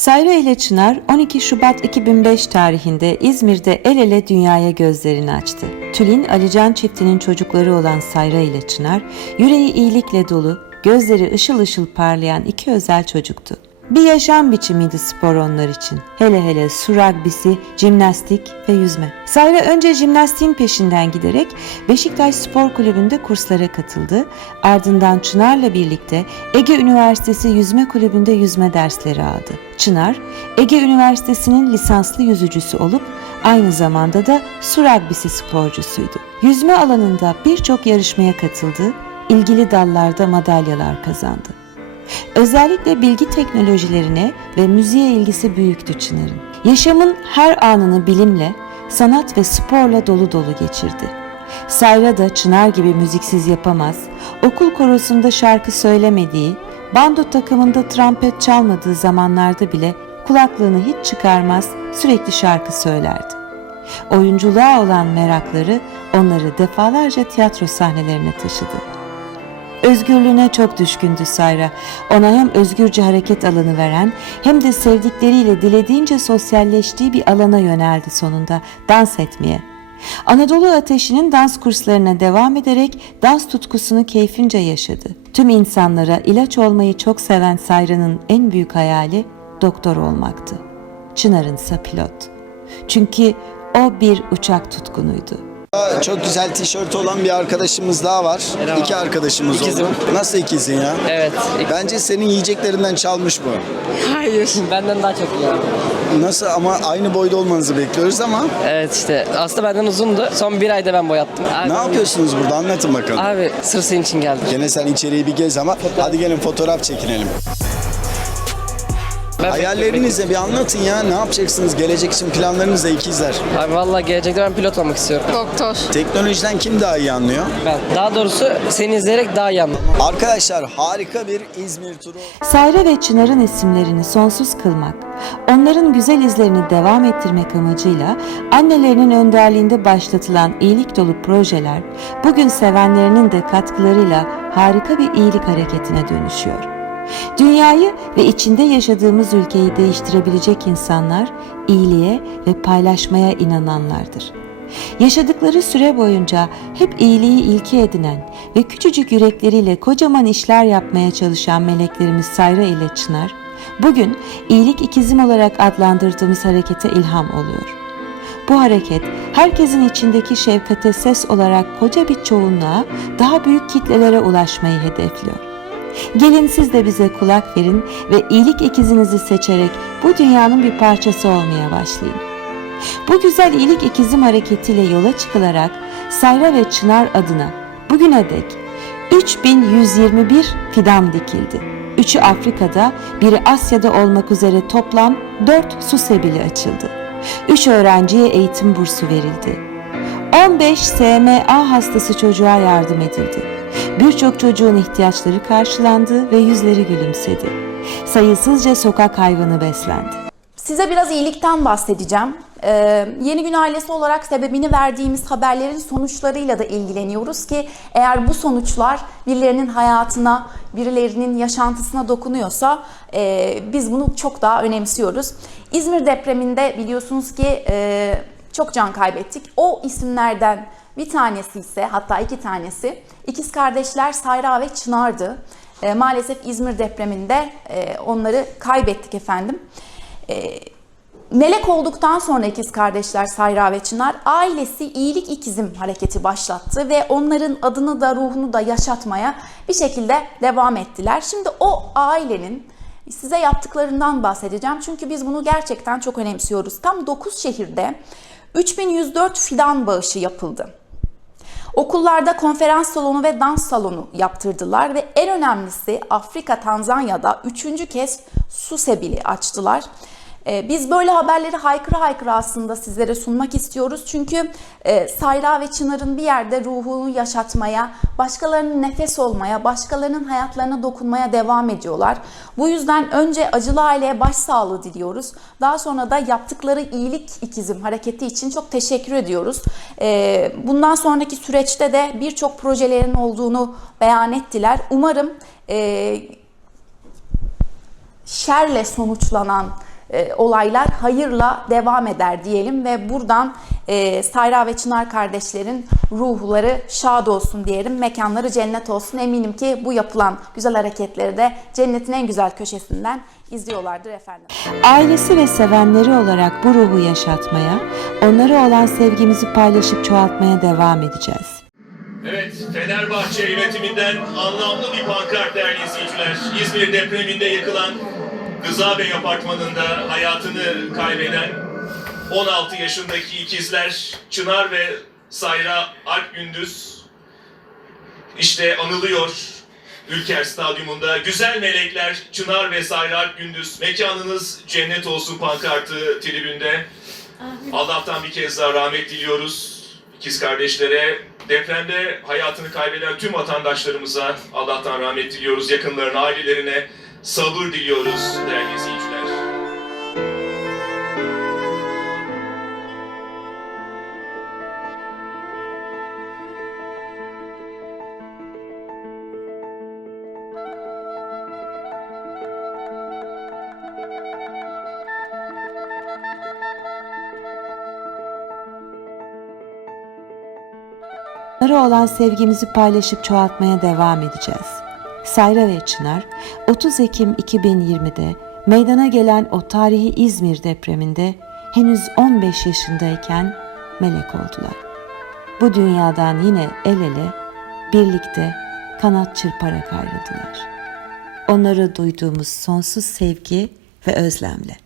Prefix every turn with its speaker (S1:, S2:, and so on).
S1: Sayra ile Çınar 12 Şubat 2005 tarihinde İzmir'de el ele dünyaya gözlerini açtı. Tülin Alican çiftinin çocukları olan Sayra ile Çınar, yüreği iyilikle dolu, gözleri ışıl ışıl parlayan iki özel çocuktu. Bir yaşam biçimiydi spor onlar için. Hele hele su ragbisi, jimnastik ve yüzme. Sayra önce jimnastiğin peşinden giderek Beşiktaş Spor Kulübü'nde kurslara katıldı. Ardından Çınar'la birlikte Ege Üniversitesi Yüzme Kulübü'nde yüzme dersleri aldı. Çınar, Ege Üniversitesi'nin lisanslı yüzücüsü olup aynı zamanda da su ragbisi sporcusuydu. Yüzme alanında birçok yarışmaya katıldı, ilgili dallarda madalyalar kazandı. Özellikle bilgi teknolojilerine ve müziğe ilgisi büyüktü Çınar'ın. Yaşamın her anını bilimle, sanat ve sporla dolu dolu geçirdi. Sayra da Çınar gibi müziksiz yapamaz, okul korosunda şarkı söylemediği, bando takımında trompet çalmadığı zamanlarda bile kulaklığını hiç çıkarmaz, sürekli şarkı söylerdi. Oyunculuğa olan merakları onları defalarca tiyatro sahnelerine taşıdı. Özgürlüğüne çok düşkündü Sayra. Ona hem özgürce hareket alanı veren hem de sevdikleriyle dilediğince sosyalleştiği bir alana yöneldi sonunda dans etmeye. Anadolu Ateşi'nin dans kurslarına devam ederek dans tutkusunu keyfince yaşadı. Tüm insanlara ilaç olmayı çok seven Sayra'nın en büyük hayali doktor olmaktı. Çınar'ın ise pilot. Çünkü o bir uçak tutkunuydu.
S2: Çok güzel tişört olan bir arkadaşımız daha var.
S3: Merhaba.
S2: İki arkadaşımız
S3: İkizim.
S2: oldu. Nasıl ikizin ya?
S3: Evet.
S2: Bence senin yiyeceklerinden çalmış bu.
S3: Hayır. Benden daha çok iyi.
S2: Nasıl ama aynı boyda olmanızı bekliyoruz ama
S3: Evet işte aslında benden uzundu. Son bir ayda ben boyattım. Abi,
S2: ne yapıyorsunuz burada anlatın bakalım.
S3: Abi sırf senin için geldim.
S2: Gene sen içeriği bir gez ama hadi gelin fotoğraf çekinelim.
S3: Ben
S2: Hayallerinizi bir anlatın ya. Ne yapacaksınız? Gelecek için planlarınız da ikizler.
S3: Abi valla gelecekte ben pilot olmak istiyorum.
S4: Doktor.
S2: Teknolojiden kim daha iyi anlıyor?
S3: Ben. Daha doğrusu seni izleyerek daha iyi anladım.
S2: Arkadaşlar harika bir İzmir turu.
S1: Sayra ve Çınar'ın isimlerini sonsuz kılmak, onların güzel izlerini devam ettirmek amacıyla annelerinin önderliğinde başlatılan iyilik dolu projeler bugün sevenlerinin de katkılarıyla harika bir iyilik hareketine dönüşüyor. Dünyayı ve içinde yaşadığımız ülkeyi değiştirebilecek insanlar iyiliğe ve paylaşmaya inananlardır. Yaşadıkları süre boyunca hep iyiliği ilke edinen ve küçücük yürekleriyle kocaman işler yapmaya çalışan meleklerimiz Sayra ile Çınar, bugün iyilik ikizim olarak adlandırdığımız harekete ilham oluyor. Bu hareket herkesin içindeki şefkate ses olarak koca bir çoğunluğa daha büyük kitlelere ulaşmayı hedefliyor. Gelin siz de bize kulak verin ve iyilik ikizinizi seçerek bu dünyanın bir parçası olmaya başlayın. Bu güzel iyilik ikizim hareketiyle yola çıkılarak Sayra ve Çınar adına bugüne dek 3121 fidan dikildi. Üçü Afrika'da, biri Asya'da olmak üzere toplam 4 su sebili açıldı. 3 öğrenciye eğitim bursu verildi. 15 SMA hastası çocuğa yardım edildi. Birçok çocuğun ihtiyaçları karşılandı ve yüzleri gülümsedi. Sayısızca sokak hayvanı beslendi.
S4: Size biraz iyilikten bahsedeceğim. Ee, Yeni Gün Ailesi olarak sebebini verdiğimiz haberlerin sonuçlarıyla da ilgileniyoruz ki eğer bu sonuçlar birilerinin hayatına, birilerinin yaşantısına dokunuyorsa e, biz bunu çok daha önemsiyoruz. İzmir depreminde biliyorsunuz ki e, çok can kaybettik. O isimlerden bir tanesi ise hatta iki tanesi ikiz kardeşler Sayra ve Çınar'dı. E, maalesef İzmir depreminde e, onları kaybettik efendim. E, Melek olduktan sonra ikiz kardeşler Sayra ve Çınar ailesi iyilik ikizim hareketi başlattı ve onların adını da ruhunu da yaşatmaya bir şekilde devam ettiler. Şimdi o ailenin size yaptıklarından bahsedeceğim. Çünkü biz bunu gerçekten çok önemsiyoruz. Tam 9 şehirde 3104 fidan bağışı yapıldı. Okullarda konferans salonu ve dans salonu yaptırdılar ve en önemlisi Afrika Tanzanya'da üçüncü kez su sebili açtılar. Ee, Biz böyle haberleri haykıra haykıra aslında sizlere sunmak istiyoruz. Çünkü e, Sayra ve Çınar'ın bir yerde ruhunu yaşatmaya, başkalarının nefes olmaya, başkalarının hayatlarına dokunmaya devam ediyorlar. Bu yüzden önce acılı aileye başsağlığı diliyoruz. Daha sonra da yaptıkları iyilik ikizim hareketi için çok teşekkür ediyoruz. Ee, Bundan sonraki süreçte de birçok projelerin olduğunu beyan ettiler. Umarım e, şerle sonuçlanan e, olaylar hayırla devam eder diyelim ve buradan e, Sayra ve Çınar kardeşlerin ruhları şad olsun diyelim. Mekanları cennet olsun. Eminim ki bu yapılan güzel hareketleri de cennetin en güzel köşesinden izliyorlardır efendim.
S1: Ailesi ve sevenleri olarak bu ruhu yaşatmaya, onlara olan sevgimizi paylaşıp çoğaltmaya devam edeceğiz.
S5: Evet, Fenerbahçe yönetiminden anlamlı bir pankart değerli izleyiciler. İzmir depreminde yıkılan Rıza Bey apartmanında hayatını kaybeden 16 yaşındaki ikizler Çınar ve Sayra Alp Gündüz işte anılıyor Ülker Stadyumunda. Güzel melekler Çınar ve Sayra Alp Gündüz mekanınız cennet olsun pankartı tribünde. Allah'tan bir kez daha rahmet diliyoruz ikiz kardeşlere. Depremde hayatını kaybeden tüm vatandaşlarımıza Allah'tan rahmet diliyoruz. Yakınlarına, ailelerine sabır diliyoruz değerli izleyiciler.
S1: Onlara olan sevgimizi paylaşıp çoğaltmaya devam edeceğiz. Sayra ve Çınar 30 Ekim 2020'de meydana gelen o tarihi İzmir depreminde henüz 15 yaşındayken melek oldular. Bu dünyadan yine el ele birlikte kanat çırparak ayrıldılar. Onları duyduğumuz sonsuz sevgi ve özlemle.